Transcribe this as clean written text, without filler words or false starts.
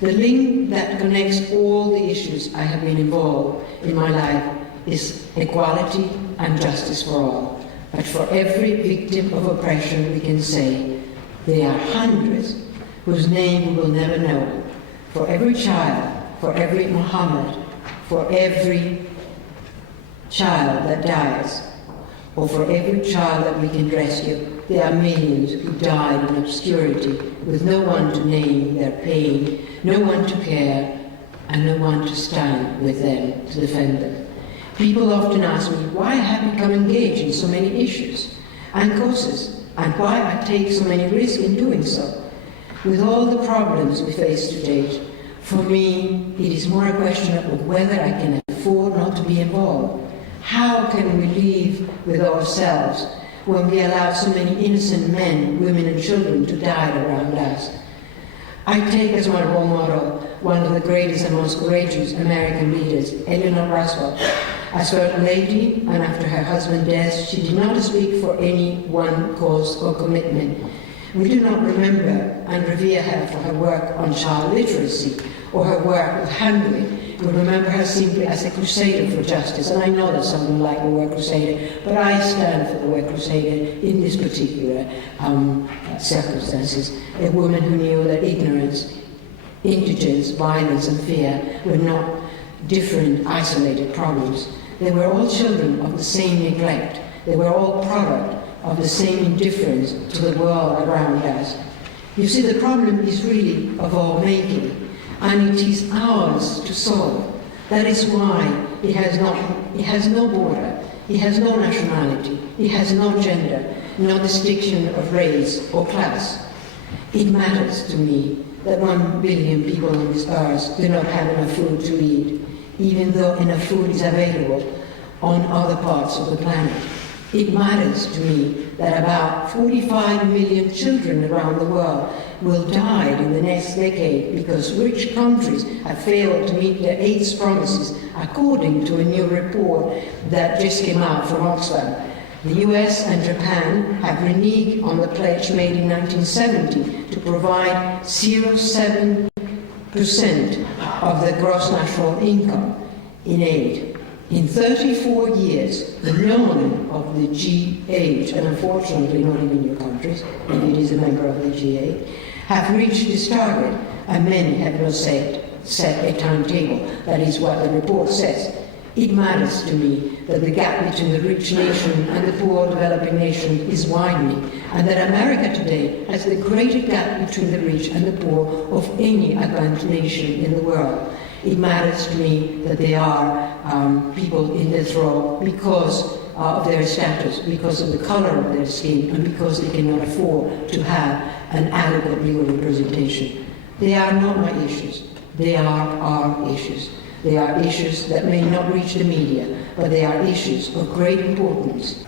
The link that connects all the issues I have been involved in my life is equality and justice for all. But for every victim of oppression, we can say there are hundreds whose name we will never know. For every child, for every Muhammad, for every child that dies, or for every child that we can rescue, there are millions who died in obscurity with no one to name their pain, no one to care, and no one to stand with them to defend them. People often ask me why I have become engaged in so many issues and causes, and why I take so many risks in doing so. With all the problems we face today, for me, it is more a question of whether I can afford not to be involved. How can we live with ourselves when we allow so many innocent men, women and children to die around us? I take as my role model one of the greatest and most courageous American leaders, Eleanor Roosevelt. As First Lady, and after her husband's death, she did not speak for any one cause or commitment. We do not remember and revere her for her work on child literacy or her work with Hungary. We remember her simply as a crusader for justice, and I know that some don't like the word crusader, but I stand for the word crusader in this particular circumstances. A woman who knew that ignorance, indigence, violence and fear were not different, isolated problems. They were all children of the same neglect. They were all product of the same indifference to the world around us. You see, the problem is really of our making, and it is ours to solve. That is why it has no border, it has no nationality, it has no gender, no distinction of race or class. It matters to me that 1 billion people on this earth do not have enough food to eat, even though enough food is available on other parts of the planet. It matters to me that about 45 million children around the world will die in the next decade because rich countries have failed to meet their AIDS promises, according to a new report that just came out from Oxfam. The US and Japan have reneged on the pledge made in 1970 to provide 0.7% of the gross national income in aid. In 34 years, none of the G8, and unfortunately not even your countries, if it is a member of the G8, have reached this target, and many have not set a timetable. That is what the report says. It matters to me that the gap between the rich nation and the poor developing nation is widening, and that America today has the greatest gap between the rich and the poor of any advanced nation in the world. It matters to me that they are people in death row because of their status, because of the color of their skin, and because they cannot afford to have an adequate legal representation. They are not my issues. They are our issues. They are issues that may not reach the media, but they are issues of great importance.